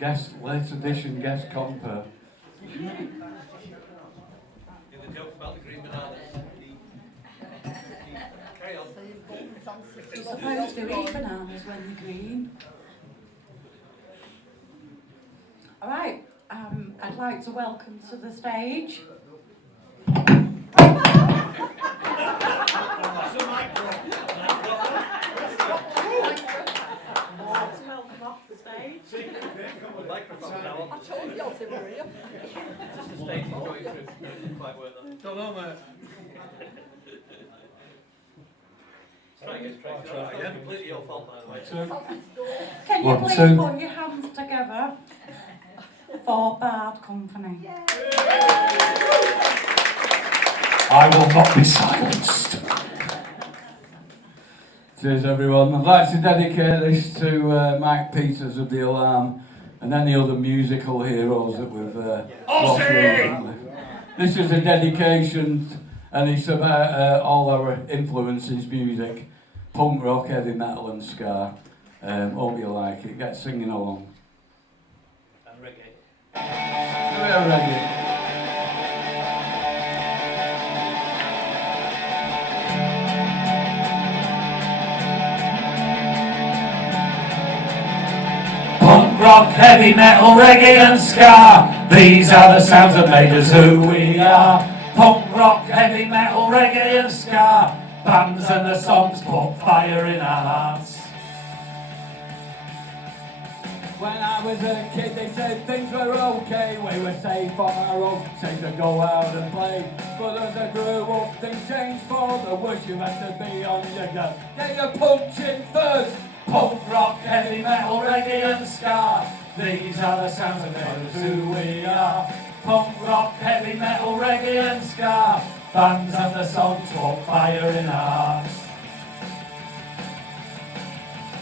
latest edition guest comper. In the joke about the green bananas. Carry on. You're supposed to eat bananas when they're green. Alright, I'd like to welcome to the stage. Welcome off the stage. I told you I'll sit here. Just the stage is going through. Quite worth it. Don't know, mate. Try again, try again. Completely your fault, by the way. Can you One, please two. put your hands together for BARD Company? I will not be silenced. Cheers everyone. I'd like to dedicate this to Mike Peters of The Alarm and any other musical heroes that we've lost recently. This is a dedication and it's about all our influences, music, punk rock, heavy metal and ska. Hope you like it. Get singing along. And reggae. A bit of reggae. Punk rock, heavy metal, reggae and ska. These are the sounds that made us who we are. Punk rock, heavy metal, reggae and ska. Bands and the songs put fire in our hearts. When I was a kid they said things were okay. We were safe on our own, safe to go out and play. But as I grew up things changed for the worse. You had to be on your guard. Get your punch in first. Punk rock, heavy metal, reggae and ska. These are the sounds that made us who we are. Punk rock, heavy metal, reggae and ska. Bands and the songs put fire in our hearts.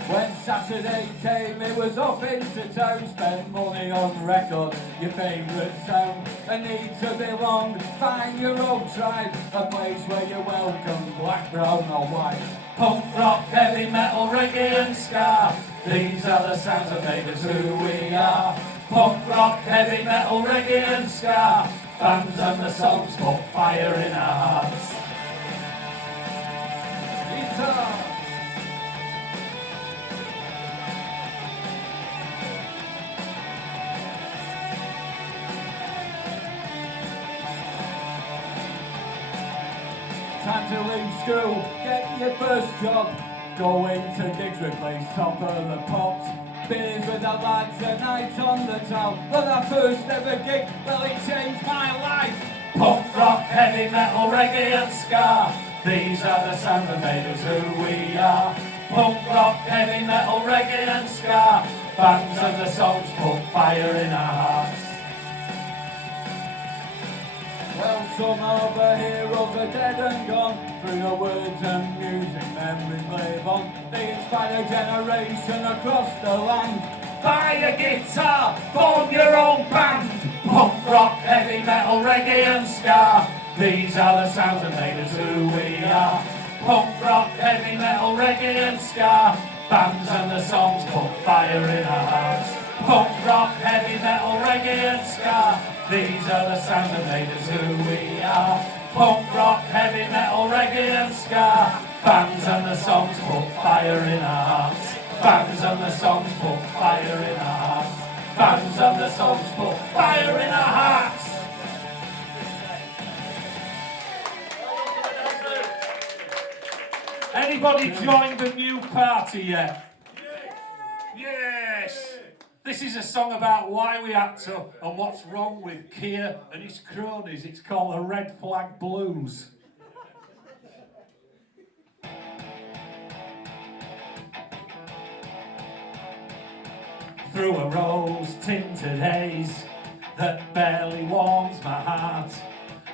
When Saturday came, it was off into town. Spend money on record, your favourite sound. A need to belong, find your own tribe. A place where you're welcome, black, brown or white. Punk rock, heavy metal, reggae and ska. These are the sounds that made us who we are. Punk rock, heavy metal, reggae and ska. Bands and the songs put fire in our hearts. Guitar. Time to leave school, get your first job. Go into gigs, replace top of the pops. Beers with the lads, a night on the town. But our first ever gig, well it changed my life. Punk rock, heavy metal, reggae and ska. These are the sounds that made us who we are. Punk rock, heavy metal, reggae and ska. Bands and the songs put fire in our hearts. Well, some of the heroes are dead and gone. Through the words and music, memories live on. They inspire a generation across the land. Buy a guitar, form your own band. Punk rock, heavy metal, reggae and ska. These are the sounds that made us who we are. Punk rock, heavy metal, reggae and ska. Bands and the songs put fire in our hearts. Punk rock, heavy metal, reggae and ska. These are the sounds that made us who we are. Punk rock, heavy metal, reggae and ska. Bands and the songs put fire in our hearts. Bands and the songs put fire in our hearts. Bands and the songs put fire in our hearts. Anybody joined the new party yet? Yes! This is a song about why we act up and what's wrong with Keir and his cronies. It's called the Red Flag Blues. Through a rose-tinted haze that barely warms my heart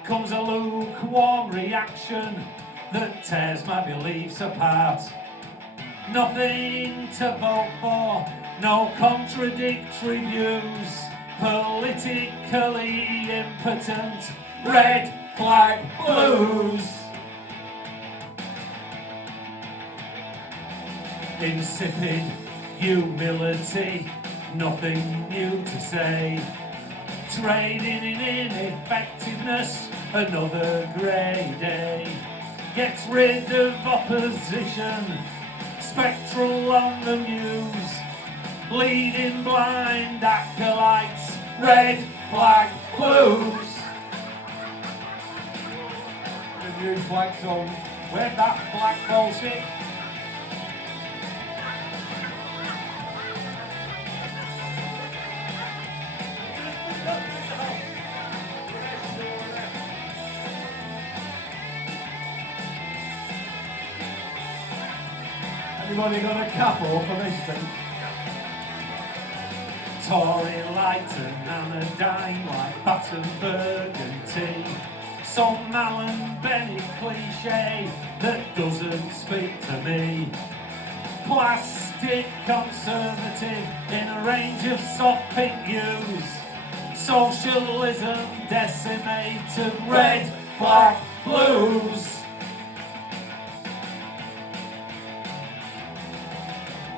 comes a lukewarm reaction that tears my beliefs apart. Nothing to vote for, no contradictory views, politically impotent, red flag blues. Insipid humility nothing new to say. Trading in ineffectiveness, another grey day. Gets rid of opposition, spectral on the news. Leading blind acolytes, red flag blues. The news flag zone, where'd that black bullshit? Anybody got a capo for this thing? Tory light and anodyne like Battenberg and tea. Some Alan Bennett cliche that doesn't speak to me. Plastic conservative in a range of soft pink hues. Socialism decimated, red flag blues.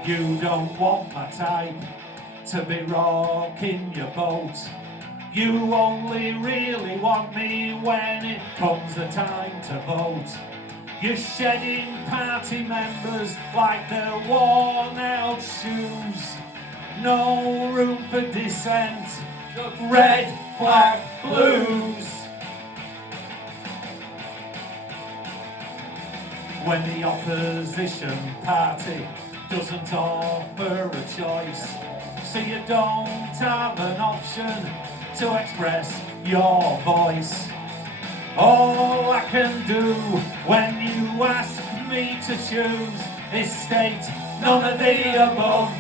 You don't want my type to be rocking your boat. You only really want me when it comes the time to vote. You're shedding party members like they're worn out shoes. No room for dissent, red flag blues. When the opposition party doesn't offer a choice, so you don't have an option to express your voice. All I can do when you ask me to choose is state none of the above,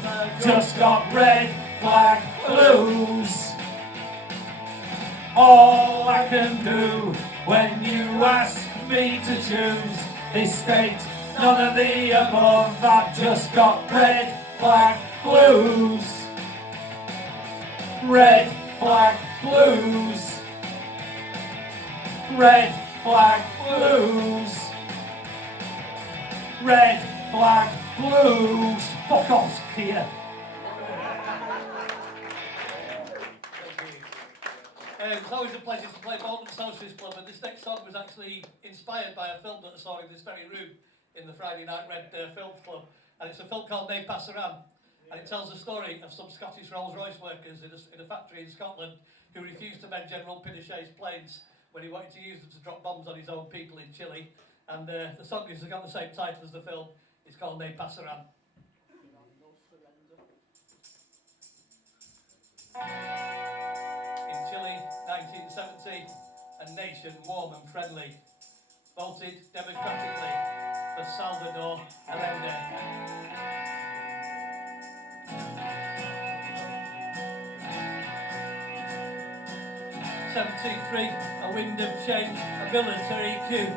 just got red flag blues. All I can do when you ask me to choose is state none of the above, I've just got red flag blues. Red flag blues. Red flag blues. Red flag blues. Fuck off, Kia. It's always a pleasure to play Bolton Socialist Club, and this next song was actually inspired by a film that I saw in this very room in the Friday Night Red Film Club, and it's a film called Ne Passeran, and it tells the story of some Scottish Rolls-Royce workers in a factory in Scotland who refused to mend General Pinochet's planes when he wanted to use them to drop bombs on his own people in Chile, and the song has got the same title as the film. It's called Ne Passeran. In Chile, 1970, a nation warm and friendly, voted democratically for Salvador Allende. 73, a wind of change, a military coup,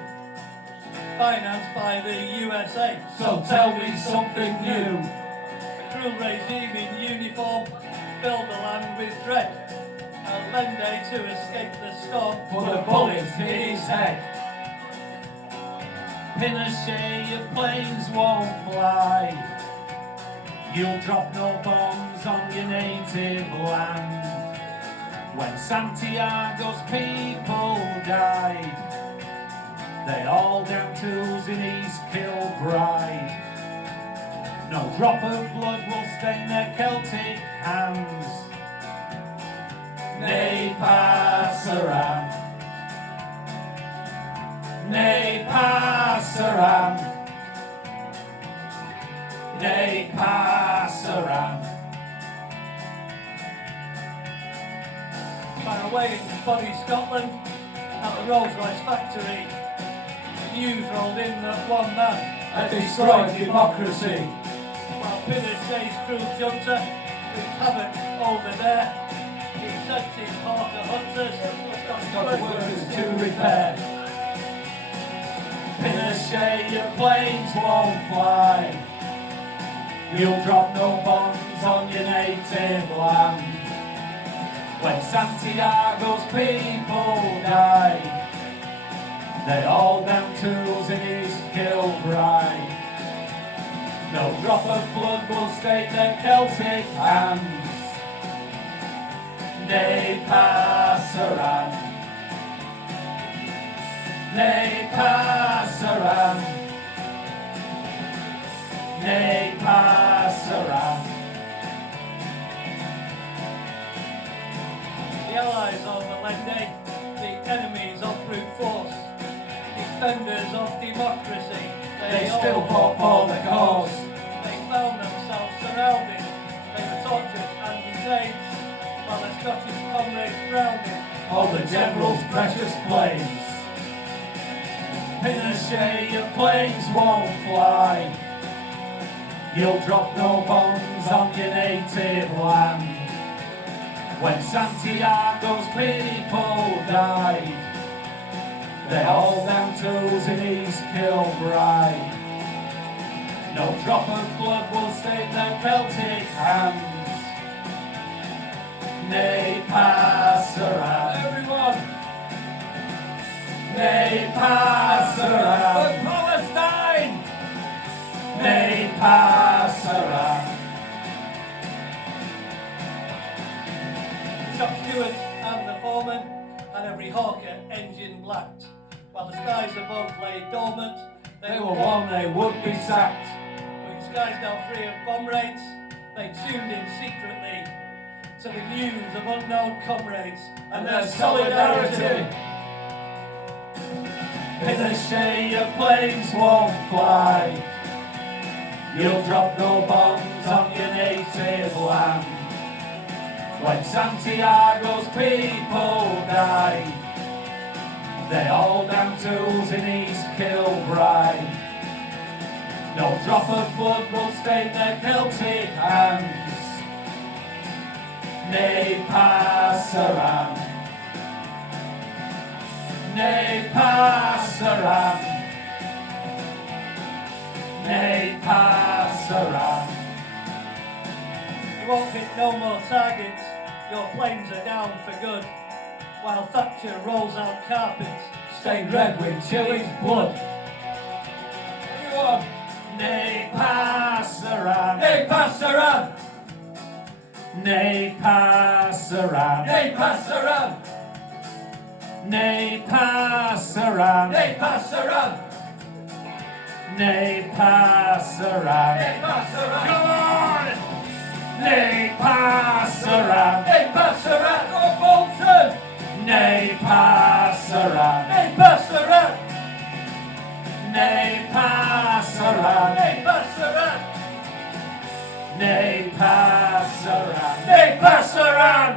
financed by the USA. So tell me something new. A cruel regime in uniform filled the land with dread. Allende to escape the storm, Put a bullet in his head. Pinochet, your planes won't fly. You'll drop no bombs on your native land. When Santiago's people died, they all down tools in East Kilbride. No drop of blood will stain their Celtic hands. Ne passeran. Ne passeran. Ne passeran. far away in Body, Scotland, at the Rolls-Royce factory. The news rolled in that one man had destroyed democracy. While Pinochet's cruel junta wreaked havoc over there, he sent his hawker hunters, Scottish workers to repair. Pinochet, your planes won't fly. You'll drop no bombs on your native land. When Santiago's people died, they all down tools in East Kilbride. No drop of blood will stain their Celtic hands. Nei passeran. Nei passeran. Nei passeran. The allies of the Lenday, the enemies of brute force, defenders of democracy, They still fought for the cause. They found themselves surrounded, they were tortured and detained, while the Scottish comrades grounded. All the general's precious planes. Pinochet, your planes won't fly. You'll drop no bombs on your native land. When Santiago's people died, they all down tools in East Kilbride. No drop of blood will stain their Celtic hands. Nei passeran. Everyone! Nei passeran. For Palestine! Nei passeran. Shop stewards and the foreman, and every hawker engine blacked, while the skies above lay dormant. They were warned they would be sacked. With skies now free of bomb raids, they tuned in secretly to the news of unknown comrades And their solidarity. Pinochet, your planes won't fly. You'll drop no bombs on your native land. When Santiago's people died, they all down tools in East Kilbride. No drop of blood will stain their Celtic hands. Nei passeran. Nei passeran. Nei passeran. You won't hit no more targets, your planes are down for good, while Thatcher rolls out carpets Stained red with Chile's blood. Everyone! Nei passeran. Nei passeran. Nei passeran. Nei passeran. Nei passeran. Nei passeran. Nei passeran. Nei passeran. Come on! Nei passeran. Nei passeran. Go Bolton! Nei passeran. Nei passeran. Nei passeran. Nei passeran. Nei passeran. Nei passeran.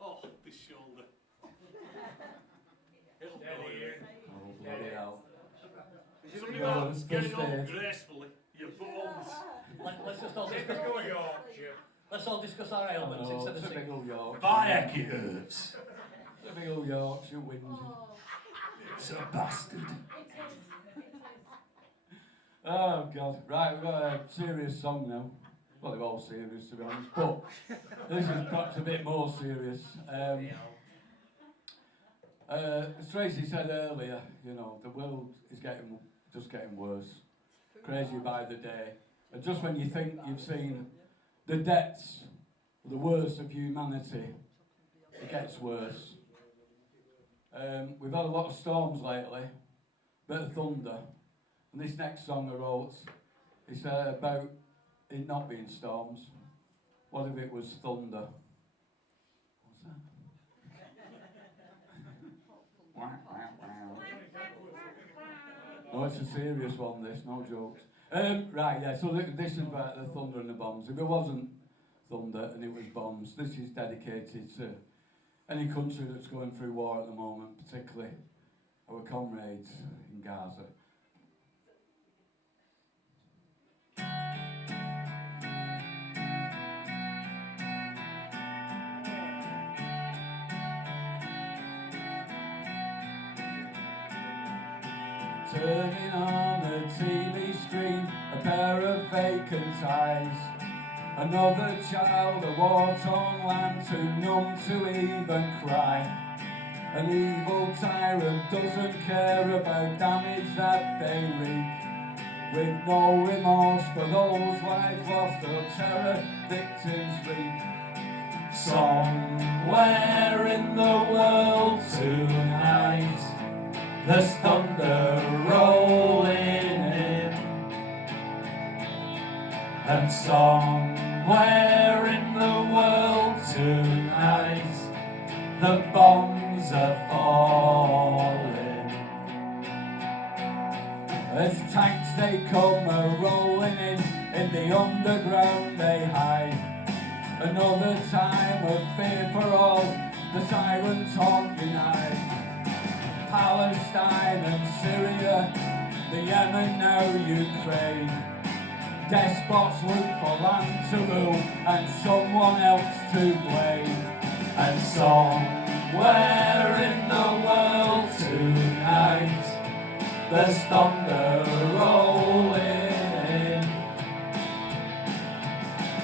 Oh, the shoulder. It'll go Oh, bloody hell. Somebody Well, else it's getting good on stage. gracefully. Your bones. Let's just all discuss, let's all discuss our ailments Oh, instead of typical singing. Yorkshire. My neck it hurts. Typical Yorkshire wins. It's a bastard. Oh God! Right, we've got a serious song now. Well, they're all serious to be honest, but this is perhaps a bit more serious. As Tracy said earlier, you know, the world is just getting worse, crazy by the day. And just when you think you've seen the depths, the worst of humanity, it gets worse. We've had a lot of storms lately, bit of thunder, and this next song I wrote is about it not being storms. What if it was thunder? What's that? No, it's a serious one, this, no jokes. Right, yeah, so this is about the thunder and the bombs. If it wasn't thunder and it was bombs, this is dedicated to any country that's going through war at the moment, particularly our comrades in Gaza. Turning on the TV screen, a pair of vacant eyes. Another child, a war-torn land, too numb to even cry. An evil tyrant doesn't care about damage that they wreak. With no remorse for those lives lost or terror victims reap. Somewhere in the world tonight, there's thunder rolling in. And somewhere in the world tonight, the bombs are falling. As tanks they come a-rolling in the underground they hide. Another time of fear for all, the sirens haunt unite. Palestine and Syria, the Yemen now Ukraine. Despots look for land to rule and someone else to blame. And somewhere in the world tonight, there's thunder rolling in.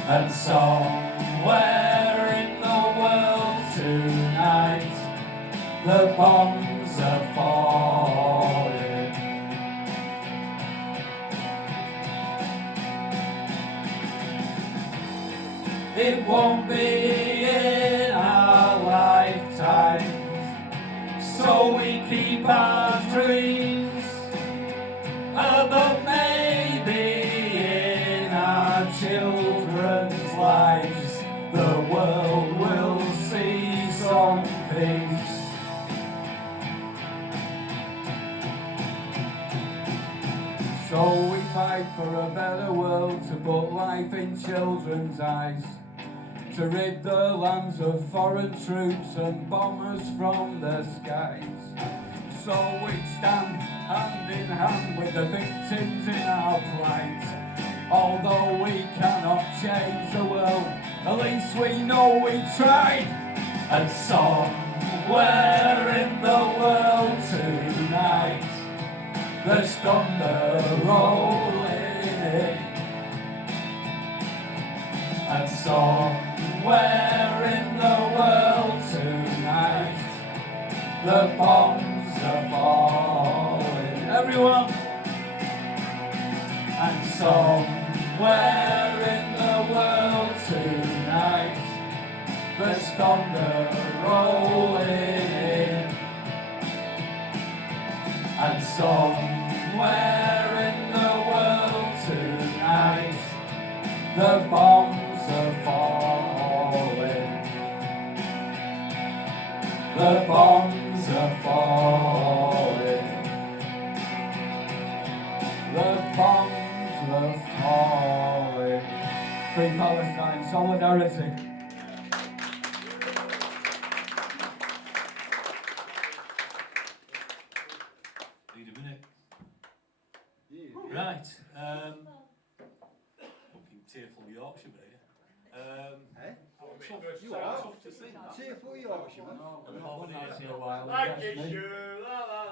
And somewhere in the world tonight, the bombs are falling. It won't be in our lifetimes, so we keep our dreams, but maybe in our children's lives, the world will see some peace. So we fight for a better world, to put life in children's eyes, to rid the lands of foreign troops and bombers from the skies. So we stand hand in hand with the victims in our plight. Although we cannot change the world, at least we know we tried. And somewhere in the world tonight, there's thunder rolling in. And somewhere in the world tonight, the bombs are falling. Everyone! And somewhere in the world tonight, there's thunder rolling in. And somewhere in the world tonight, the bombs are falling. The bombs are falling. The bombs are falling. Free Palestine, solidarity. Need a minute. Right. Fucking tearful Yorkshire, mate. Tough to sing. Cheerful Yorkshireman. Like you should, la la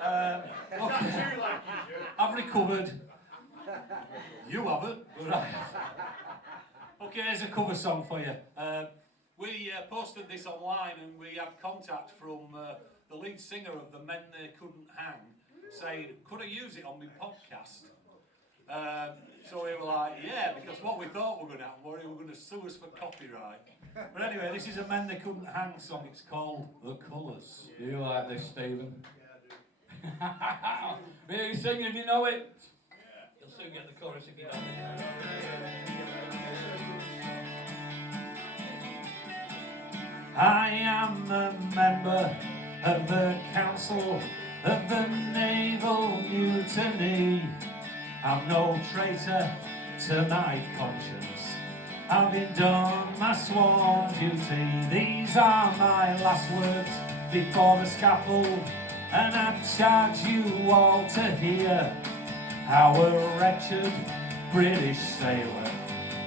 la. I've recovered. You haven't. Right. Okay, here's a cover song for you. We posted this online and we had contact from the lead singer of the Men They Couldn't Hang saying, could I use it on my podcast? So we were like, yeah, because what we thought were going to happen was they were going to sue us for copyright. But anyway, this is a Men They Couldn't Hang song. It's called The Colours. Do you like this, Stephen? Will you sing if you know it? You'll soon get the chorus if you don't. I am a member of the Council of the Naval Mutiny. I'm no traitor to my conscience, having done my sworn duty. These are my last words before the scaffold, and I charge you all to hear how a wretched British sailor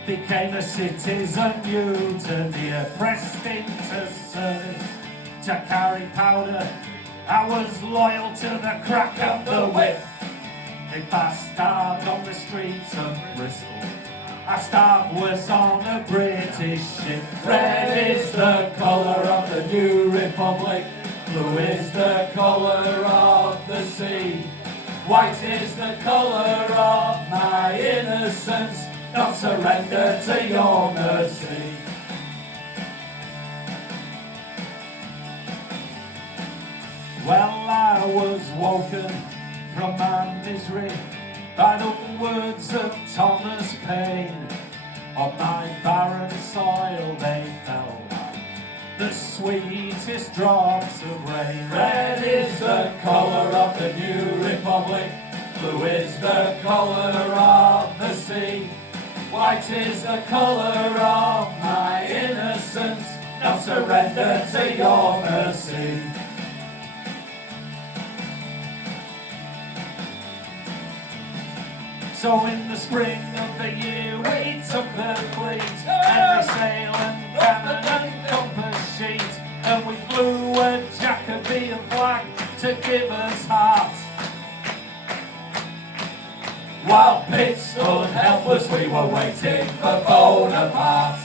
became a citizen mutineer, pressed into service to carry powder. I was loyal to the crack of the whip. If I starved on the streets of Bristol, I starved worse on a British ship. Red is the colour of the New Republic. Republic. Blue is the colour of the sea. White is the colour of my innocence. Not surrender to your mercy. Well, I was woken from my misery by the words of Thomas Paine. On my barren soil they fell like the sweetest drops of rain. Red is the colour of the new republic. Blue is the colour of the sea. White is the colour of my innocence. Not surrender to your mercy. So in the spring of the year we took the fleet, every sail and cannon and compass sheet, and we flew a Jacobean flag to give us heart. While Pitt stood helpless, we were waiting for Bonaparte.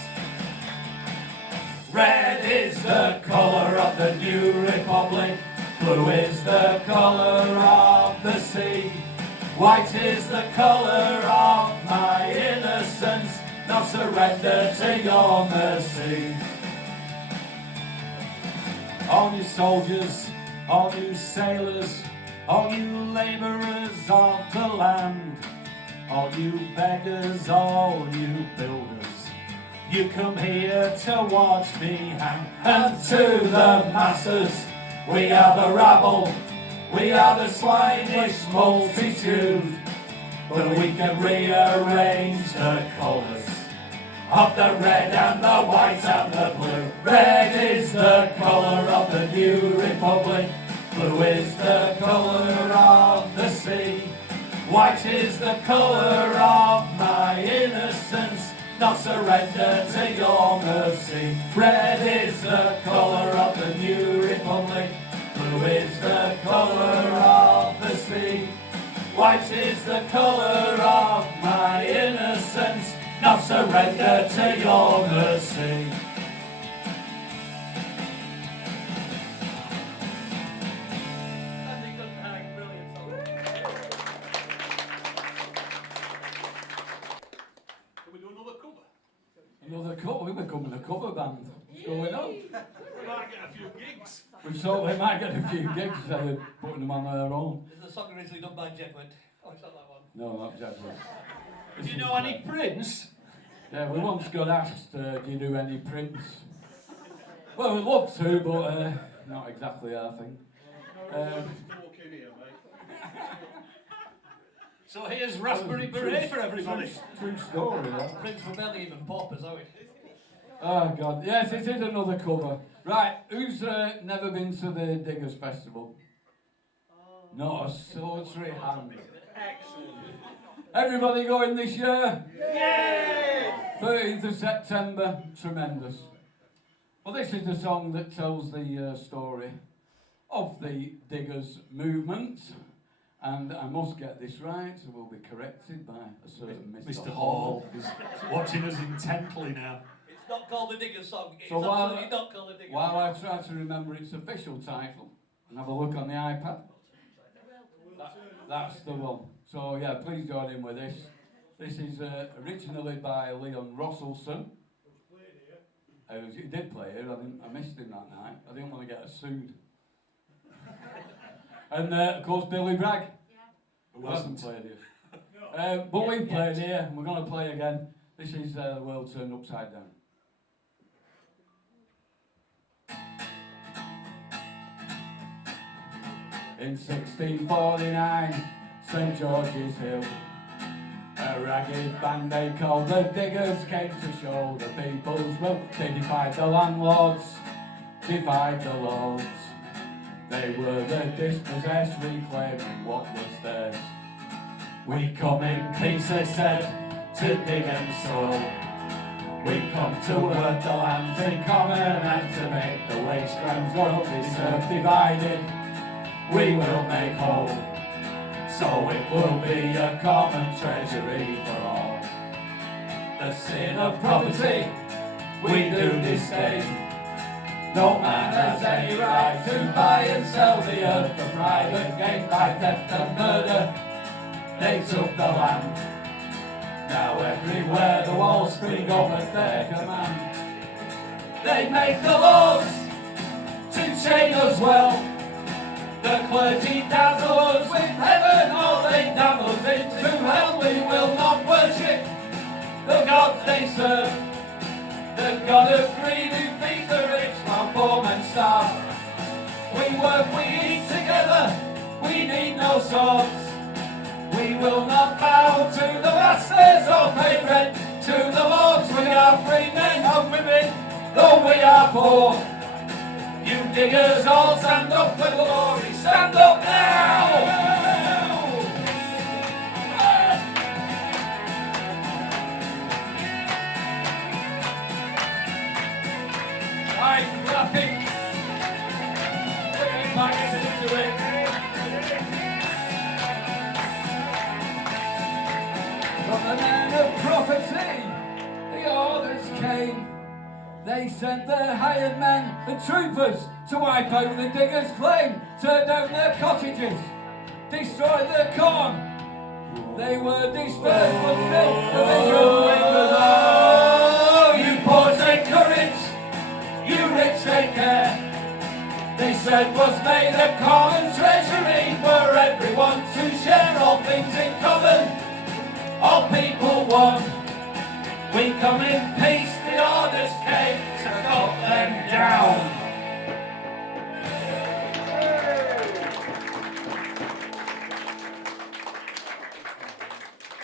Red is the colour of the new republic. Blue is the colour of the sea. White is the colour of my innocence. Not surrender to your mercy. All you soldiers, all you sailors, all you labourers of the land, all you beggars, all you builders, you come here to watch me hang. And to the masses, we are the rabble, we are the swinish multitude, but we can rearrange the colours of the red and the white and the blue. Red is the colour of the new republic. Blue is the colour of the sea. White is the colour of my innocence. Not surrender to your mercy. Red is the colour of the new republic. Blue is the colour of the sea. White is the colour of my innocence. Not surrender to your mercy. Andy Goodhang, brilliant song. Can we do another cover? Another cover? We're becoming a cover band. What's going on? We might get a few gigs. We thought we might get a few gigs instead of putting them on our own. Is the song originally done by Jedward? Oh, it's not that one. No, not exactly. Do you know any Prince? Yeah, we once got asked, do you do any Prince? Well, we'd love to, but not exactly our thing. So here's Raspberry Beret for everybody. True story, that. Prince were barely even paupers, are we? Oh, God. Yes, it is another cover. Right, who's never been to the Diggers Festival? Not a solitary hand. Excellent. Everybody going this year? Yay! 30th of September, tremendous. Well, this is the song that tells the story of the Diggers movement. And I must get this right, so we'll be corrected by a certain Mr. Hall is watching us intently now. It's not called the Diggers song. It's So absolutely not called the Diggers While song. I try to remember its official title and have a look on the iPad, that's the one. So yeah, please join in with this. This is originally by Leon Rosselson. He did play here. I missed him that night. I didn't want to get us sued. And of course Billy Bragg, who hasn't played here. But we've played here, and we're going to play again. This is The World Turned Upside Down. In 1649, St George's Hill, a ragged band they called the Diggers came to show the people's will. They defied the landlords, defied the lords. They were the dispossessed, reclaiming what was theirs. We come in peace, they said, to dig and soil. We come to work the lands in common and to make the waste grounds grow. This earth divided, we will make whole. So it will be a common treasury for all. The sin of property we do disdain. No man has any right to buy and sell the earth for private gain by theft and murder. They took the land. Now everywhere the walls spring up at their command. They make the laws to chain us well. The clergy dazzle us with heaven, or they damn us into hell. We will not worship the gods they serve, the God of greed who feeds the rich while poor men starve. We work, we eat together, we need no swords. We will not bow to the masters or pay rent to the lords. We are free men and women, though we are poor. You diggers all stand up for glory, stand up now! I'm clapping. Back into it. From the man of prophecy, the orders came. They sent their hired men, the troopers, to wipe out the diggers' claim, tear down their cottages, destroy their corn. They were dispersed, but still the vision lingers on. You poor take courage, you rich take care. They said was made a common treasury for everyone to share all things in common. All people one. We come in peace, the orders came to cut them down.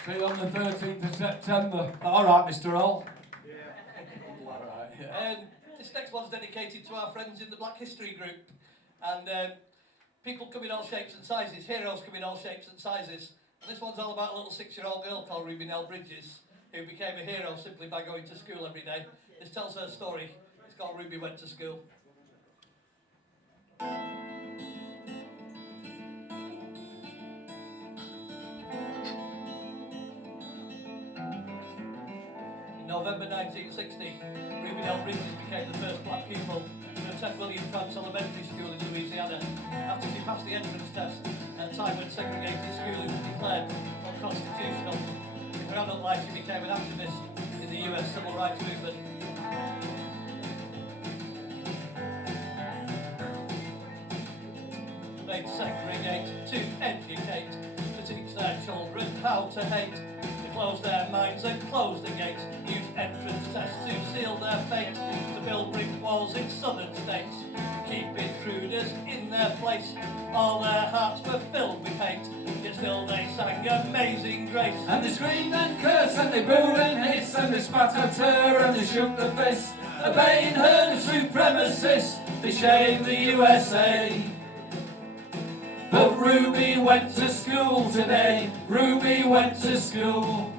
See you on the 13th of September. All right, Mr. Hull. This next one's dedicated to our friends in the Black History group. And people come in all shapes and sizes, heroes come in all shapes and sizes. And this one's all about a little 6-year-old girl called Ruby Nell Bridges, who became a hero simply by going to school every day. This tells her story. It's called Ruby Went to School. In November 1960, Ruby Nell Bridges became the first black pupil to attend William Franks Elementary School in Louisiana after she passed the entrance test at a time when segregated schooling was declared unconstitutional. In her adult life, she became an activist in the US civil rights movement. They segregate to educate, to teach their children how to hate. They close their minds and close the gates, use entrance tests to seal their fate, to build brick walls in southern states, keep intruders in their place. All their hearts were filled with hate, yet still they sang Amazing Grace. And they screamed and cursed and they booed and hissed and they spat at her and they shook their fists, obeying her the supremacists. They shamed the USA. But Ruby went to school today. Ruby went to school.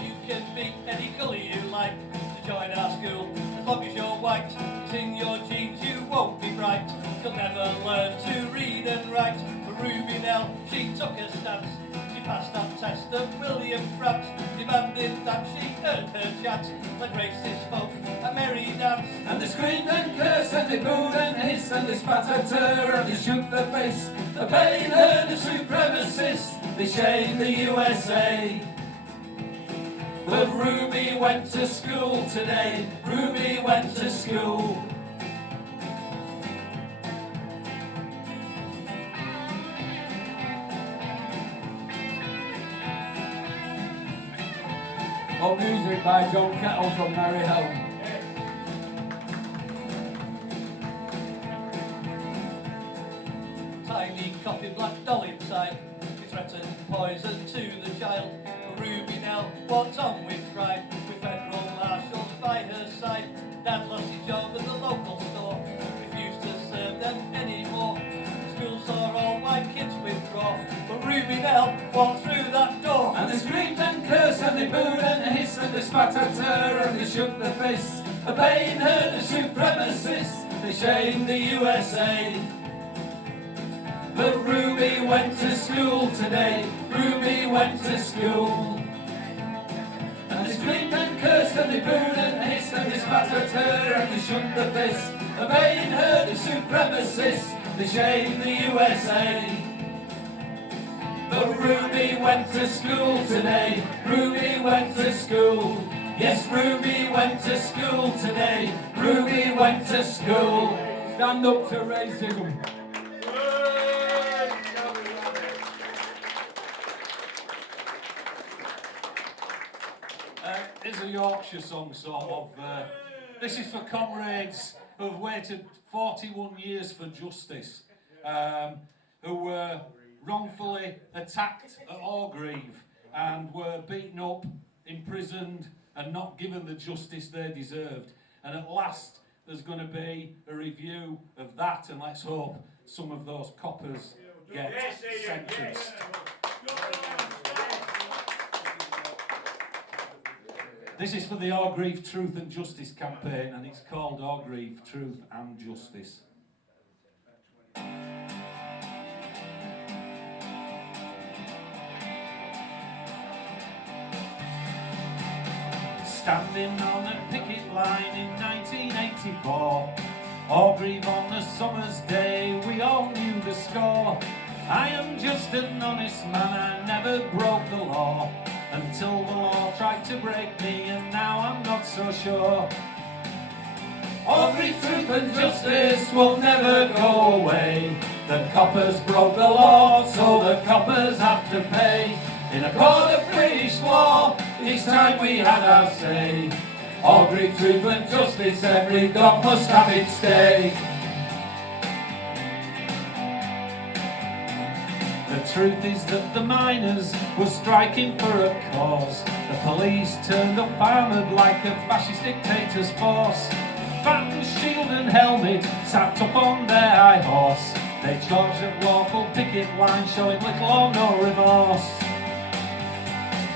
You can be any colour you like to join our school, as long as you're white. It's in your genes, you won't be bright. You'll never learn to read and write. But Ruby Nell, she took a stance. She passed that test of William Franks, demanded that she earned her chance. When racist folk a merry dance. And they screamed and cursed and they booed and hissed and they spat at her and they shook their face, obeying her the supremacists. They shamed the USA. But Ruby went to school today. Ruby went to school. More music by John Kettle from Merry Home. Tiny coffee black doll inside, he threatened poison to the child. But Ruby Nell walked on with pride, with federal marshals by her side. Dad lost his job at the local store, refused to serve them anymore. School saw all white kids withdraw, but Ruby Nell walked through that door. And they screamed and cursed and they booed and hissed and they spat at her and they shook their fists, obeying her the supremacists. They shamed the USA. But Ruby went to school today. Ruby went to school. And they screamed and cursed and they booed and hissed and they spat at her and they shook the fist, obeying her, the supremacists, they shamed the USA. But Ruby went to school today, Ruby went to school. Yes, Ruby went to school today, Ruby went to school. Stand up to racism. Here's a Yorkshire song, sort of. This is for comrades who have waited 41 years for justice, who were wrongfully attacked at Orgreave and were beaten up, imprisoned and not given the justice they deserved. And at last there's going to be a review of that, and let's hope some of those coppers get sentenced. This is for the Orgreave Truth and Justice campaign, and it's called Orgreave Truth and Justice. Standing on a picket line in 1984, Orgreave on a summer's day, we all knew the score. I am just an honest man, I never broke the law, until the law tried to break me, and now I'm not so sure. Orgreave truth and justice will never go away. The coppers broke the law, so the coppers have to pay. In a court of British law, each time we had our say. Orgreave truth and justice, every dog must have its day. The truth is that the miners were striking for a cause. The police turned up armoured like a fascist dictator's force. Baton, shield and helmet sat up on their high horse. They charged at lawful picket line, showing little or no remorse.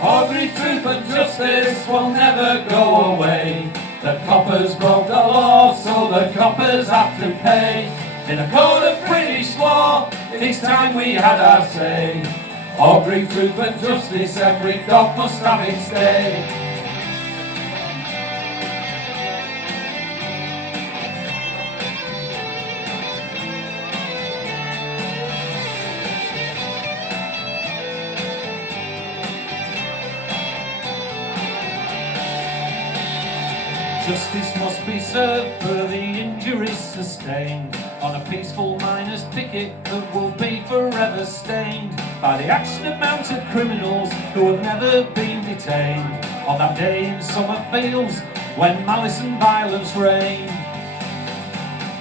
Orgreave truth and justice will never go away. The coppers broke the law, so the coppers have to pay. In a court of British law, each time we had our say. Orgreave truth and justice, every dog must have its day. Justice must be served for the injuries sustained on a peaceful miners' picket that will be forever stained by the action of mounted criminals who have never been detained on that day in summer fields when malice and violence reign.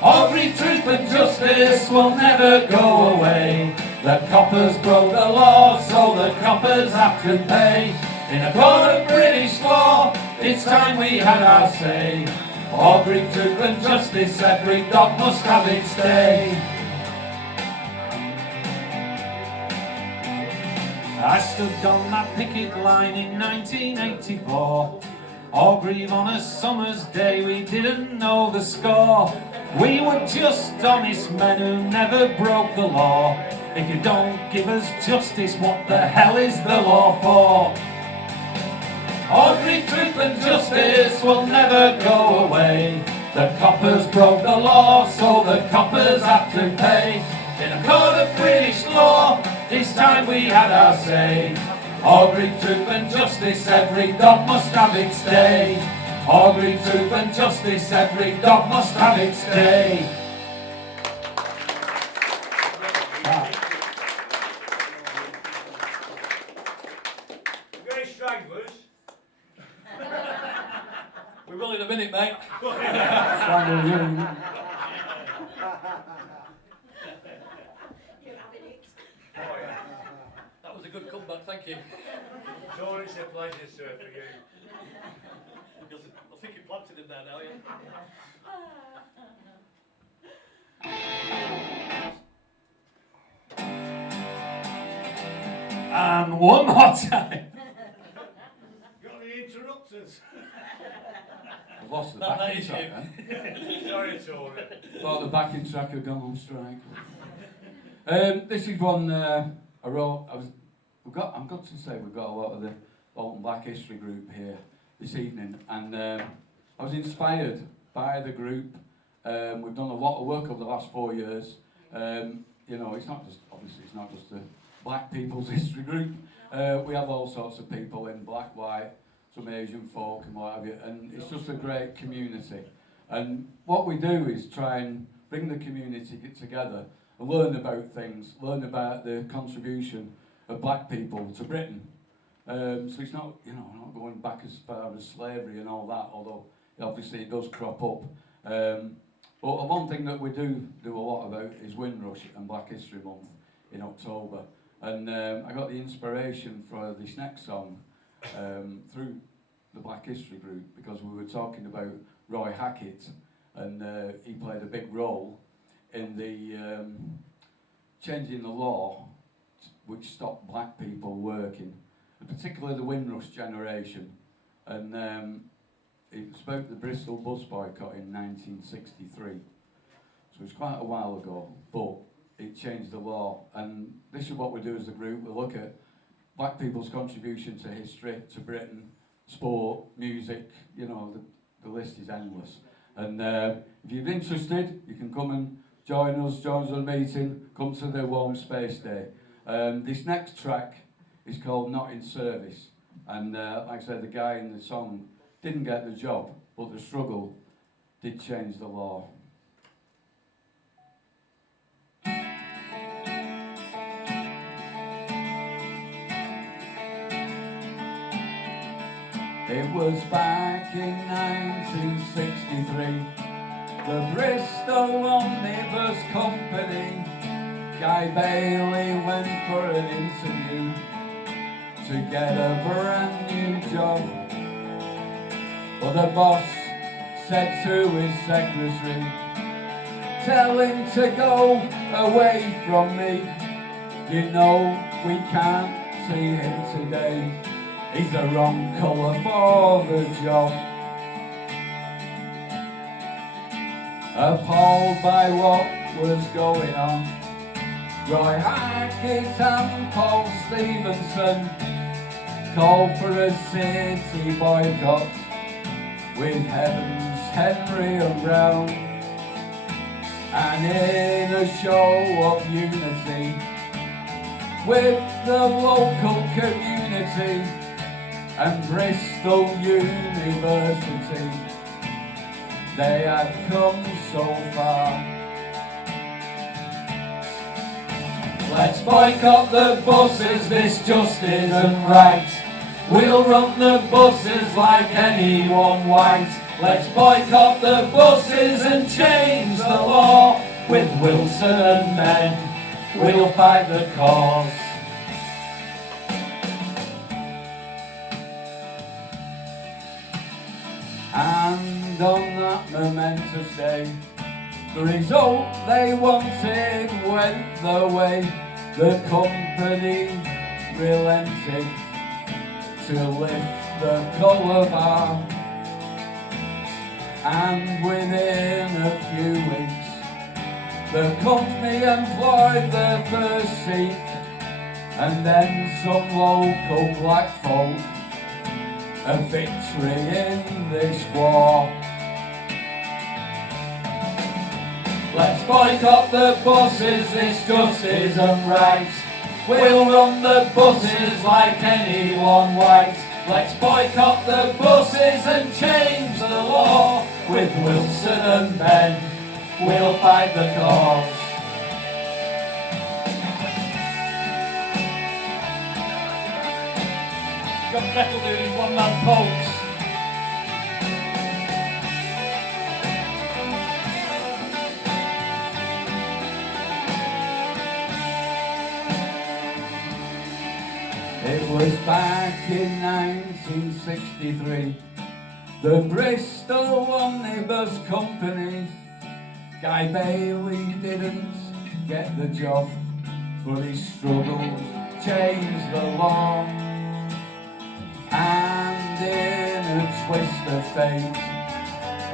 Orgreave truth and justice will never go away. The coppers broke the law, so the coppers have to pay. In a court of British law, it's time we had our say. Orgreave truth and justice, every dog must have its day. I stood on that picket line in 1984. Orgreave on a summer's day, we didn't know the score. We were just honest men who never broke the law. If you don't give us justice, what the hell is the law for? Orgreave truth and justice will never go away. The coppers broke the law, so the coppers have to pay. In a court of British law, this time we had our say. Orgreave truth and justice, every dog must have its day. Orgreave truth and justice, every dog must have its day. Very stragglers. We will in a minute, mate. That was a good comeback, thank you. Sure, it's a pleasure, sir, for you. I think you planted him there now, yeah? And one more time. Got the interrupters. I've lost the That backing is track you. then. Sorry, Tory. Thought the backing track had gone on strike. This is one I wrote. I'm got to say we've got a lot of the Bolton Black History group here. this evening, and I was inspired by the group. We've done a lot of work over the last 4 years. You know, it's not just, obviously it's not just the Black People's History group. We have all sorts of people in black, white, some Asian folk and what have you, and it's just a great community. And what we do is try and bring the community together and learn about things, learn about the contribution of black people to Britain. So it's not, you know, not going back as far as slavery and all that, although obviously it does crop up. But one thing that we do a lot about is Windrush and Black History Month in October. And I got the inspiration for this next song through the Black History group, because we were talking about Roy Hackett, and he played a big role in the changing the law which stopped black people working, and particularly the Windrush generation. And it was about the Bristol bus boycott in 1963. So it's quite a while ago, but it changed the law. And this is what we do as a group. We look at black people's contribution to history, to Britain, sport, music, you know, the list is endless. And if you're interested, you can come and join us on a meeting, come to the Warm Space Day. This next track is called Not in Service. And like I said, the guy in the song didn't get the job, but the struggle did change the law. It was back in 1963, the Bristol Omnibus Company. Guy Bailey went for an interview to get a brand new job. But the boss said to his secretary, tell him to go away from me. You know we can't see him today. He's the wrong colour for the job. Appalled by what was going on, Roy Hackett and Paul Stevenson called for a city boycott with Heavens, Henry and Brown. And in a show of unity with the local community and Bristol University, they had come so far. Let's boycott the buses, this just isn't right. We'll run the buses like anyone white. Let's boycott the buses and change the law. With Wilson and men, we'll fight the cause. And on that momentous day, the result they wanted went their way. The company relented to lift the colour bar, and within a few weeks the company employed their first Sikh, and then some local black folk, a victory in this war. Let's boycott the buses, this just isn't right. We'll run the buses like anyone white. Let's boycott the buses and change the law. With Wilson and Ben, we'll fight the cause. John Kettle doing his one-man pose. It was back in 1963, the Bristol Omnibus Company. Guy Bailey didn't get the job, but he struggled to change the law. And in a twist of fate,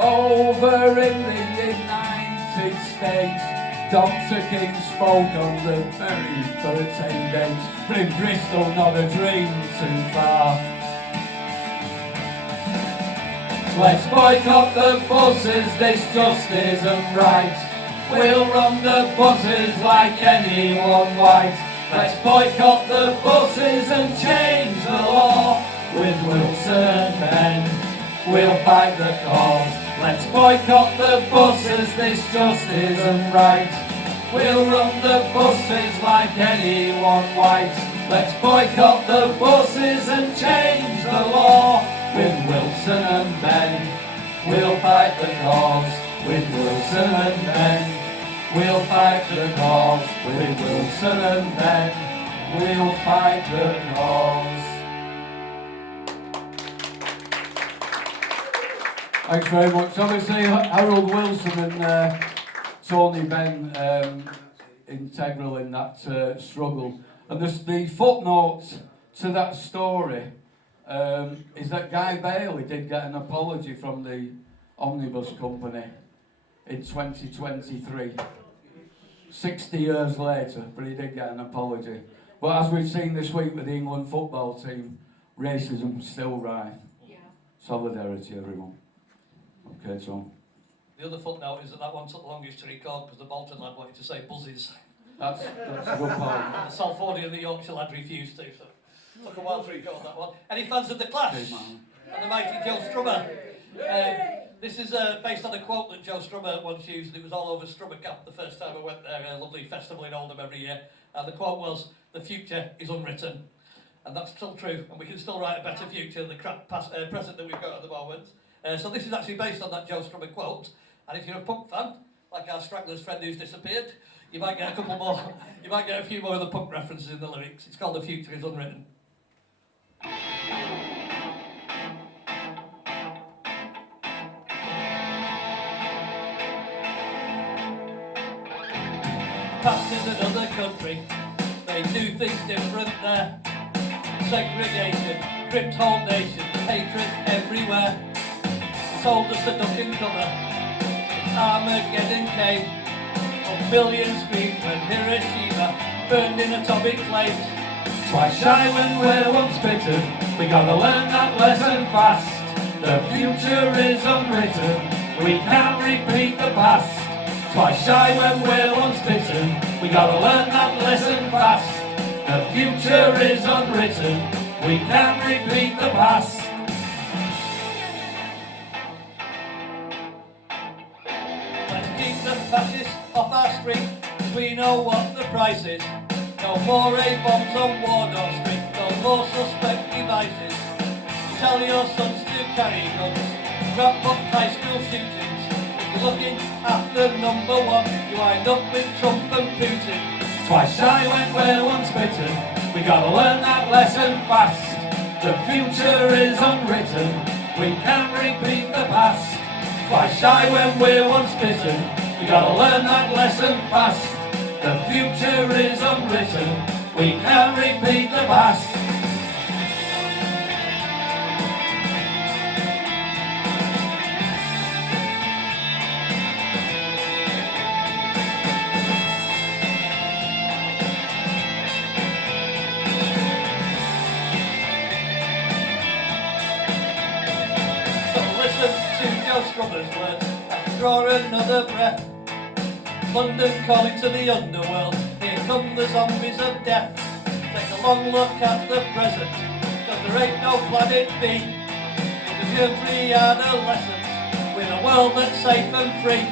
over in the United States, Dr. King spoke on the very 13 days, but in Bristol not a dream too far. Let's boycott the buses, this just isn't right. We'll run the buses like anyone white. Let's boycott the buses and change the law. With Wilson and Ben, we'll fight the cause. Let's boycott the buses, this just isn't right. We'll run the buses like anyone white. Let's boycott the buses and change the law. With Wilson and Ben, we'll fight the cause. With Wilson and Ben, we'll fight the cause. With Wilson and Ben, we'll fight the cause. Thanks very much. Obviously, Harold Wilson and Tony Benn integral in that struggle. And the footnote to that story is that Guy Bailey did get an apology from the omnibus company in 2023, 60 years later, but he did get an apology. But as we've seen this week with the England football team, racism still rife. Yeah. Solidarity, everyone. Okay, Tom. The other footnote is that one took the longest to record because the Bolton lad wanted to say buzzes. That's a good point. The Salfordian and the Yorkshire lad refused to, so it took a while to record that one. Any fans of The Clash? And the mighty Joe Strummer? This is based on a quote that Joe Strummer once used, and it was all over Strummer Camp the first time I went there, a lovely festival in Oldham every year. And the quote was, "The future is unwritten." And that's still true, and we can still write a better future than the crap present that we've got at the moment. So this is actually based on that Joe Strummer quote, and if you're a punk fan, like our Strangler's friend who's disappeared, you might get a couple more, you might get a few more of the punk references in the lyrics. It's called "The Future is Unwritten." Past in another country, they do things different there. Segregation, gripped whole nations, hatred everywhere. Told us to duck and cover. Armageddon came. A billion screamed when Hiroshima burned in atomic flames. Twice shy when we're once bitten. We gotta learn that lesson fast. The future is unwritten. We can't repeat the past. Twice shy when we're once bitten. We gotta learn that lesson fast. The future is unwritten. We can't repeat the past. Fascists off our street, we know what the price is. No more A-bombs on Wardour Street, no more suspect devices. Tell your sons to carry guns, wrap up high school shootings. If you're looking after number one, you wind up with Trump and Putin. Twice shy when we're once bitten. We gotta learn that lesson fast. The future is unwritten. We can't repeat the past. Twice shy when we're once bitten. We gotta learn that lesson fast. The future is unwritten. We can't repeat the past. So listen to Joe Strummer's words and draw another breath. London calling to the underworld, here come the zombies of death. Take a long look at the present, cause there ain't no planet B. Because you're 3 adolescents, with a world that's safe and free.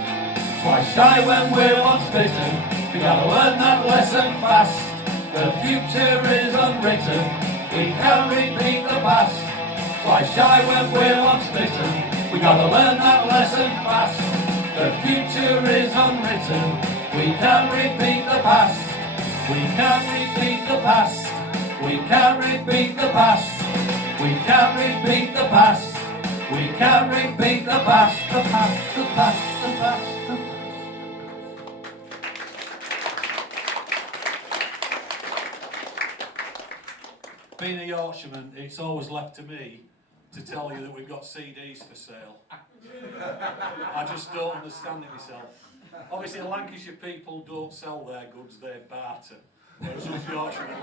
Twice shy when we're once bitten. We gotta learn that lesson fast. The future is unwritten. We can't repeat the past. Twice shy when we're once bitten. We gotta learn that lesson fast. The future is unwritten. We can't repeat the past. We can't repeat the past. We can't repeat the past. We can't repeat the past. We can't repeat the past. The past, the past, the past, the past. Being a Yorkshireman, it's always left to me to tell you that we've got CDs for sale. I just don't understand it myself. Obviously, the Lancashire people don't sell their goods, they barter. Whereas us Yorkshiremen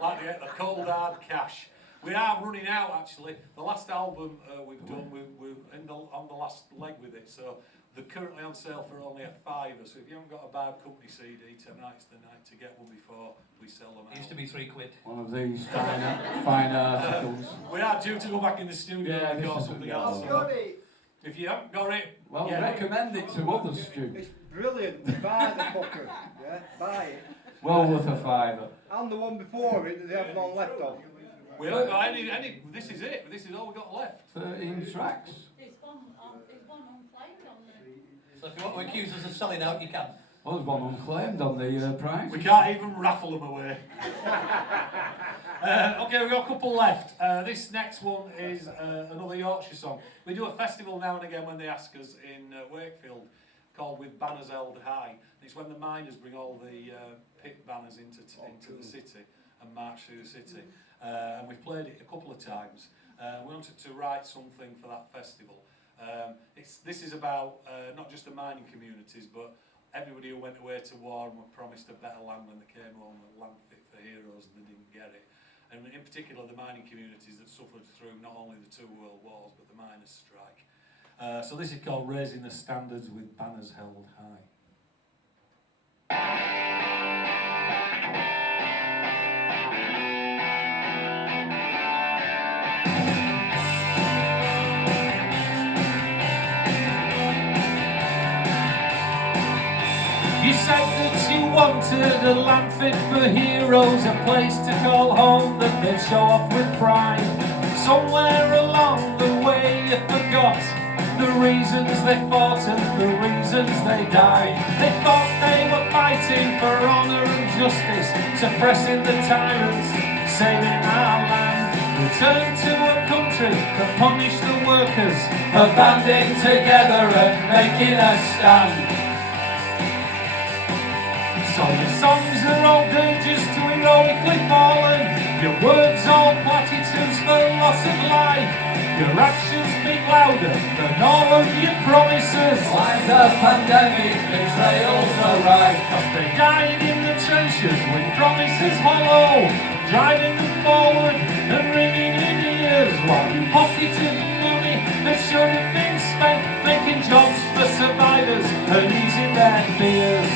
like to get the cold hard cash. We are running out actually. The last album we've done, we're on the last leg with it, so they're currently on sale for only a £5. So if you haven't got a BARD company CD, tonight's the night to get one before we sell them out. It used to be £3. One of these fine articles. We are due to go back in the studio Yeah, and this record is something a- else. I've So got it. if you haven't got it, Well, yeah. recommend it to others, Stu. It's brilliant. Buy the fucker. Yeah, buy it. Well worth a £5. And the one before it that they have none left of. We haven't got any. This is it. This is all we got left. 13 tracks. There's one unflamed on there. So if you want to accuse us of selling out, you can. Well, there's one unclaimed on the prize. We can't even raffle them away. Okay, we've got a couple left. This next one is another Yorkshire song. We do a festival now and again when they ask us in Wakefield called With Banners Held High. It's when the miners bring all the pit banners into the city and march through the city. And we've played it a couple of times. We wanted to write something for that festival. This is about not just the mining communities, but everybody who went away to war and were promised a better land when they came home, a land fit for heroes, and they didn't get it. And in particular, the mining communities that suffered through not only the 2 world wars, but the miners' strike. So this is called Raising the Standards with Banners Held High. You said that you wanted a land fit for heroes, a place to call home that they'd show off with pride. Somewhere along the way you forgot the reasons they fought and the reasons they died. They thought they were fighting for honour and justice, suppressing the tyrants, saving our land. Return to a country that punished the workers for banding together and making a stand. So your songs are all dirges to heroically fallen, your words all platitudes for loss of life. Your actions speak louder than all of your promises. Like the pandemic, betrayals are right. Cause they died in the trenches with promises hollow, driving them forward and ringing in ears, while you pocketed money that should have been spent making jobs for survivors and easing their fears.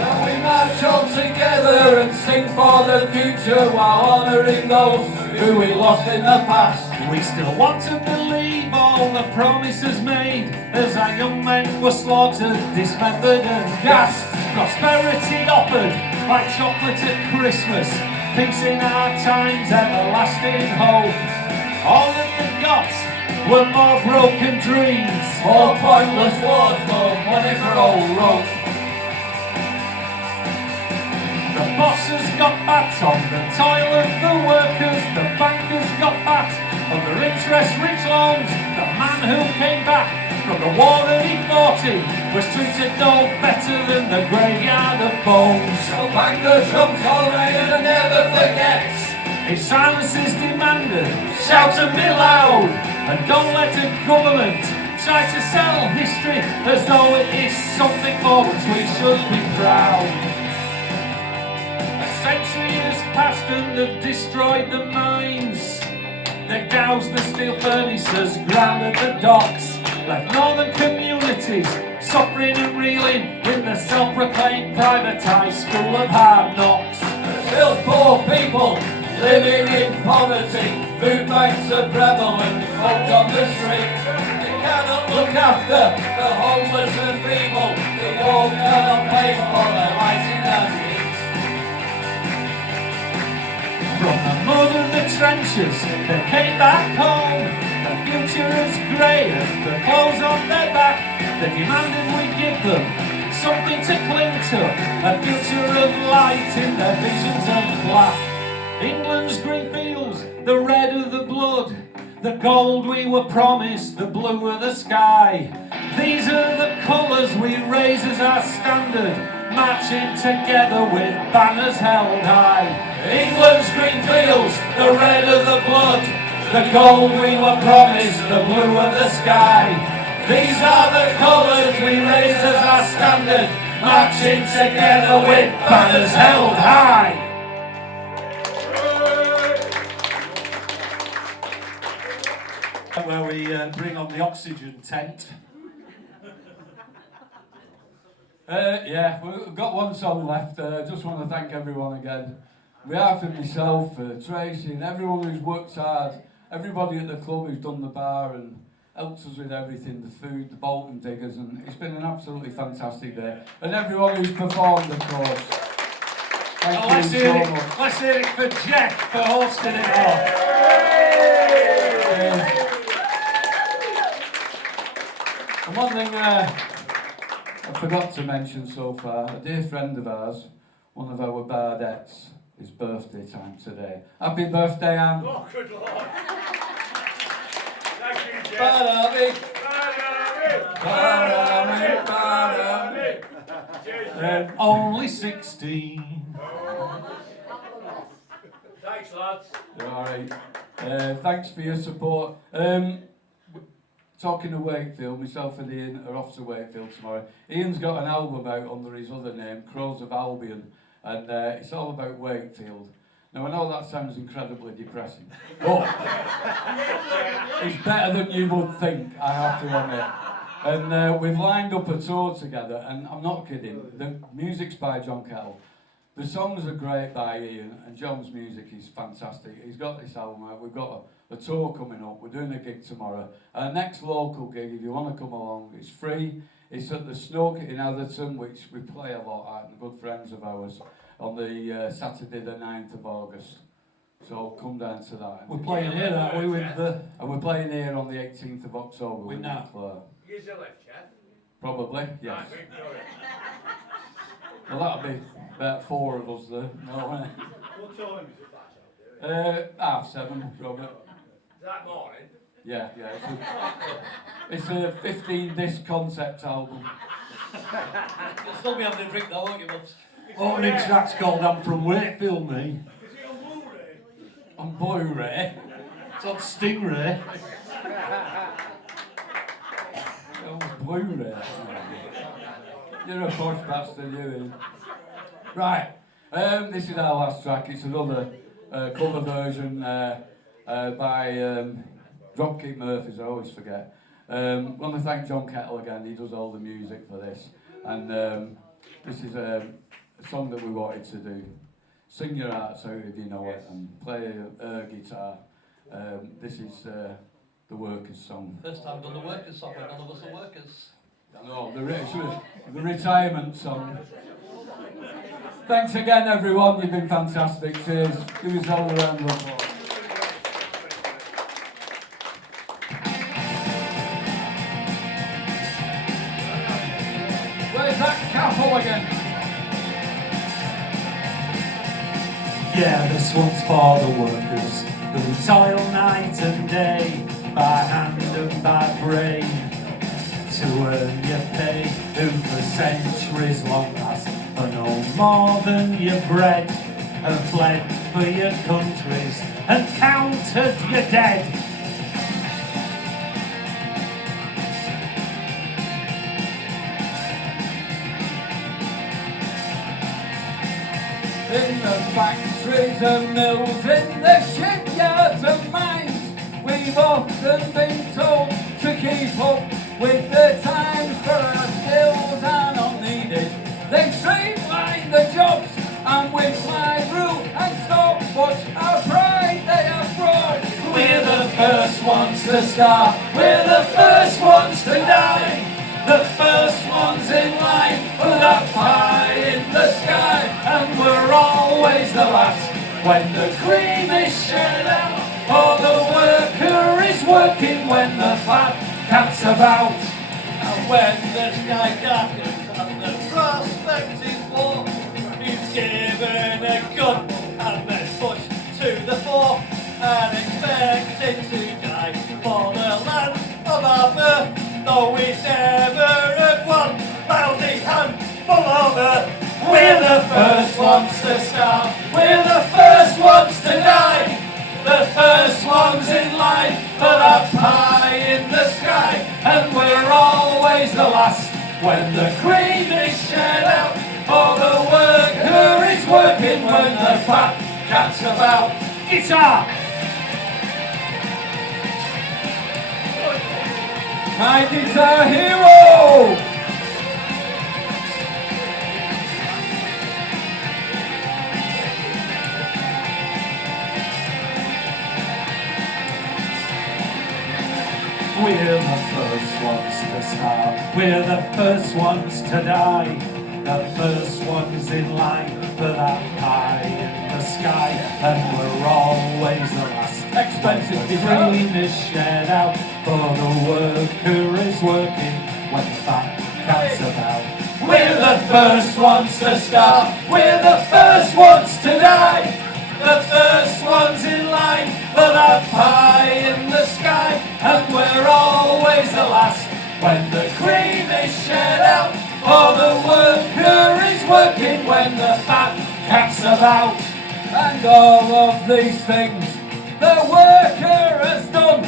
So we march on together and sing for the future while honouring those who we lost in the past. We still want to believe all the promises made as our young men were slaughtered, dismembered and gassed. Prosperity offered like chocolate at Christmas, peace in our times, everlasting hope. All that they got were more broken dreams, More pointless wars, more money for old rope. The bosses got back on the toil of the workers, the bankers got back on their interest-rich loans. The man who came back from the war that he fought in was treated no better than the graveyard of bones. So bankers from tolerate and never forget. If silence is demanded, shout and be loud, and don't let a government try to sell history as though it is something for which we should be proud. A century has passed and they've destroyed the mines. They doused the steel furnaces, grounded the docks, left northern communities suffering and reeling in the self-proclaimed privatised school of hard knocks. Still poor people living in poverty, food banks are prevalent, folk on the streets. They cannot look after the homeless and feeble, the old cannot pay for their rising and heat. From the mud of the trenches, they came back home. The future is grey as the clothes on their back. They demanded we give them something to cling to, a future of light in their visions of black. England's green fields, the red of the blood, the gold we were promised, the blue of the sky. These are the colours we raise as our standard, marching together with banners held high. England's green fields, the red of the blood, the gold we were promised, the blue of the sky. These are the colours we raise as our standard, marching together with banners held high. Where we bring on the oxygen tent. Yeah, we've got one song left. Just want to thank everyone again. On behalf of myself, Tracy, and everyone who's worked hard, everybody at the club who's done the bar and helped us with everything, the food, the Bolton diggers, and it's been an absolutely fantastic day. And everyone who's performed, of course. Thank you so much. Let's hear it for Jeff for hosting it all. And one thing I forgot to mention so far, a dear friend of ours, one of our Bardettes, his birthday time today. Happy birthday, Anne. Oh, good Lord. Thank you, Jeff. Barnaby. Barnaby. Cheers, Jeff. Only 16. Thanks, lads. Alright. Thanks for your support. Talking of Wakefield, myself and Ian are off to Wakefield tomorrow. Ian's got an album out under his other name, Crows of Albion, and it's all about Wakefield. Now I know that sounds incredibly depressing, but it's better than you would think, I have to admit. And we've lined up a tour together, and I'm not kidding, the music's by John Kettle. The songs are great by Ian, and John's music is fantastic. He's got this album out, we've got a tour coming up, we're doing a gig tomorrow. Our next local gig, if you want to come along, it's free. It's at the Snook in Atherton, which we play a lot at, and good friends of ours, on the Saturday the 9th of August. So come down to that. We're playing here, aren't we, with the... And we're playing here on the 18th of October With Clare. Use the left, Jeff. Probably, yes. Right, Victoria. Well, that'll be about 4 of us there. No, What time is it back out there? 7:30, probably. That morning? Yeah. It's a 15-disc concept album. You'll still be having a drink though, won't you, Bubs? Opening track's called I'm From Wakefield, me. Is it on Blu-ray? On Blu-ray. It's on Stingray. On Blu-ray. You're a posh bastard, you Ian. Right. This is our last track. It's another cover version by Dropkick Murphys, I always forget. Want to thank John Kettle again, he does all the music for this. And this is a song that we wanted to do. Sing your hearts out if you know it, and play guitar. This is the Workers' song. First time done the workers song, but none of us are workers. No, the retirement song. Thanks again, everyone. You've been fantastic. Cheers. Give us all a round of applause. Where's that capo again? Yeah, this one's for the workers who toil night and day, by hand and by brain, to earn your pay, who for centuries long past for no more than your bread, have fled for your countries and counted your dead. In the factories and mills, in the shipyards and mines, we've often been told to keep up with the times, for our skills are not needed. They streamline the jobs, and with my rule and stopwatch, our pride they have brought. We're the first ones to start, we're the first ones to die, the first ones in line for that pie in the sky, and we're always the last when the cream is shared out, or the worker is working when the fat cat's about. And when the sky darkens and the prospect is war, he's given a gun and then pushed to the fore, and expected to die for the land of our birth, though we never had one lousy handful of earth. We're the first ones to start, we're the first ones to die, the first ones in line for that pie in the sky, and we're always the last when the cream is shared out, or the worker is working when the fat cat's about. Guitar! My guitar hero! We're the first ones to start, we're the first ones to die, the first ones in line for that pie in the sky, and we're always the last. Expensive The green is shared out, for the worker is working when the fat cat's about. We're the first ones to start, we're the first ones to die, the first ones in line for that pie in the sky, and we're always the last when the cream is shared out, for the worker is working when the fat cat's about. And all of these things the worker has done,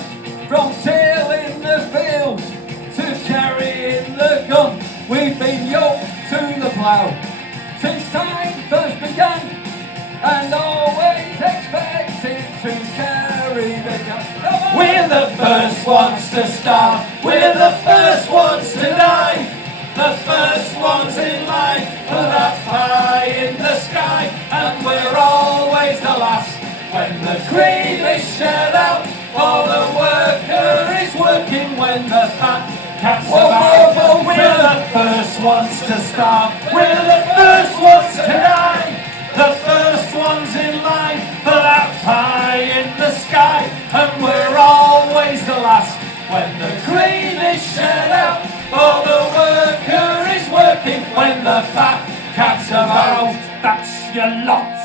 from tilling the fields to carrying the gun. We've been yoked to the plough since time first began, and always expected to carry the gun. We're the first ones to start, we're the first ones to die, the first ones in line for that pie in the sky, and we're always the last when the cream is shared out, for the worker is working when the fat cat's about. We're the first ones to start, we're the first ones to die, the first ones in line for that pie in the sky, and we're always the last when the cream is shared out, for the worker is working when the fat cat's about. That's your lot.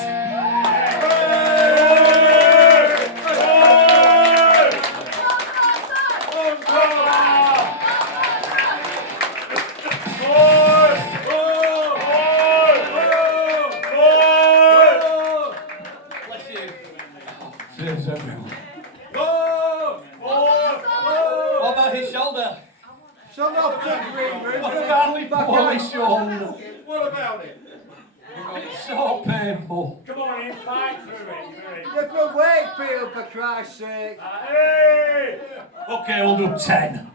Bless you. Cheers, everyone. What about his shoulder? Shut up, Jack Greenwood. What about me poorly shoulder? What about it? It's so painful. Come on in, fight through it. Different weight, Peter, for Christ's sake. Hey! Okay, we'll do 10.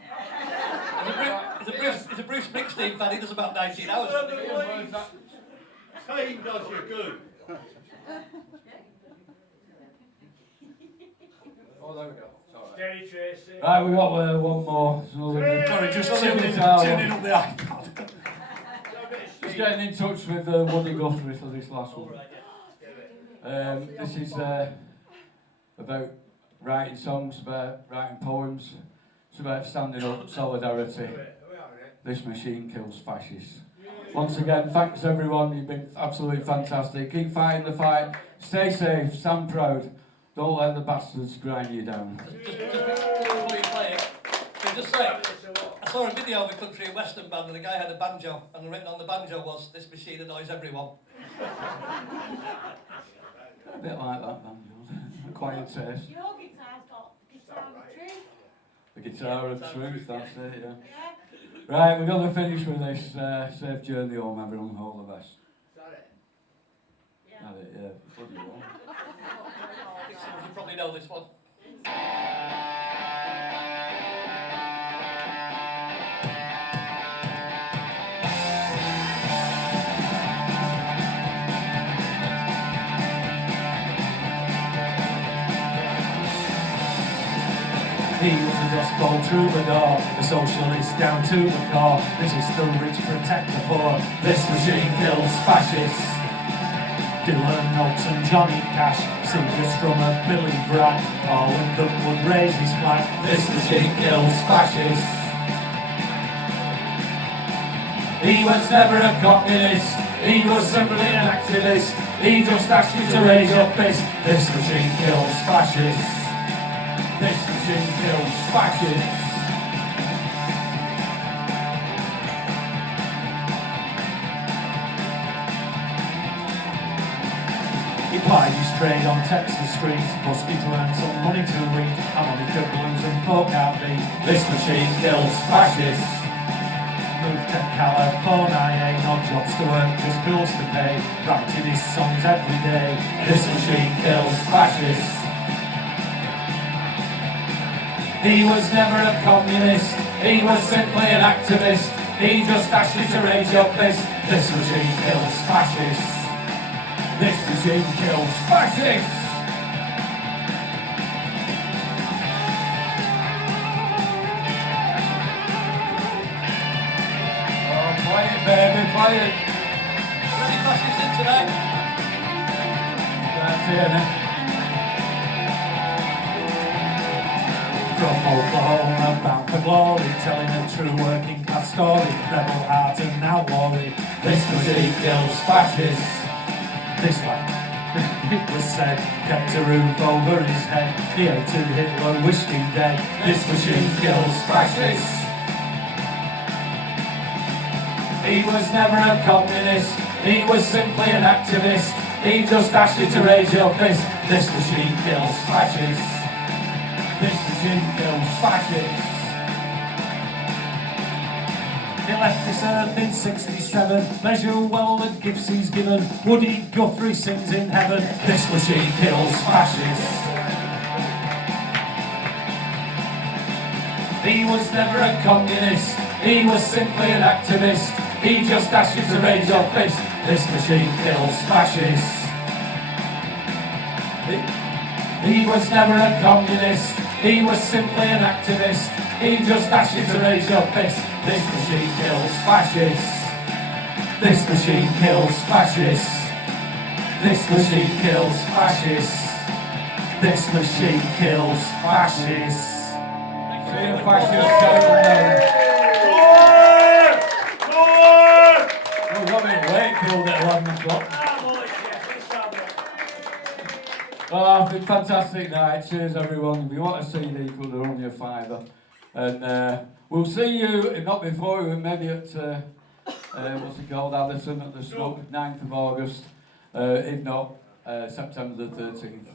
He's a Bruce Springsteen fan, he does about 19 hours. Pain does you good. Oh, there we go. Steady, Tracy. Right, we got one more. So Sorry, just Sorry, tuning guitar. up the iPad. Just getting in touch with Woody Guthrie for this last one. This is about writing songs, about writing poems. It's about standing up, solidarity. This machine kills fascists. Once again, thanks everyone. You've been absolutely fantastic. Keep fighting the fight. Stay safe. Stand proud. Don't let the bastards grind you down. Just before you play it, can I just say, I saw a video of a country and western band and the guy had a banjo, and written on the banjo was, "This machine annoys everyone." A bit like that, man. Acquired taste. Your guitar's got guitar of truth. The guitar of truth, that's it, yeah. Yeah. Right, we're going to finish with this. Safe journey home, everyone. All the best. Yeah. That's it, yeah. Bloody hell. I think some of you probably know this one. He was a dust bowl troubadour, a socialist down to the core. This is the rich protect the poor. This machine kills fascists. Dylan Notes and Johnny Cash, singers from a Billy Bragg, all of them would raise his flag. This machine kills fascists. He was never a communist, he was simply an activist. He just asked you to raise your fist. This machine kills fascists. This machine kills fascists. He plied his trade on Texas streets, busking to earn some money to read, harmonica blues and folk heartbeat. This machine kills fascists. Moved to California, ain't no jobs to work, just bills to pay, writing his songs every day. This machine kills fascists. He was never a communist, He was simply an activist. He just asked you to raise your fist. This machine kills fascists. This machine kills fascists. Oh, play it, baby, play it. Ready fascists in tonight? That's it, innit? From Oklahoma, bound for glory, telling a true working class story. Rebel heart and now glory. This machine kills fascists. This one, it was said, kept a roof over his head. He hated Hitler, wished him dead. This machine kills fascists. He was never a communist. He was simply an activist. He just asked you to raise your fist. This machine kills fascists. This machine kills fascists. He left this earth in 67. Measure well the gifts he's given. Woody Guthrie sings in heaven. This machine kills fascists. He was never a communist. He was simply an activist. He just asked you to raise your fist. This machine kills fascists. He was never a communist. He was simply an activist. He just asked you to raise your fist. This machine kills fascists. This machine kills fascists. This machine kills fascists. This machine kills fascists. See you fascists We've got in Wakefield at 11 o'clock. Oh, it's been a fantastic night. Cheers, everyone. If you want a CD, they're only a £5. And we'll see you, if not before, maybe at, what's it called, Addison at the Snook, 9th of August. If not, September the 13th.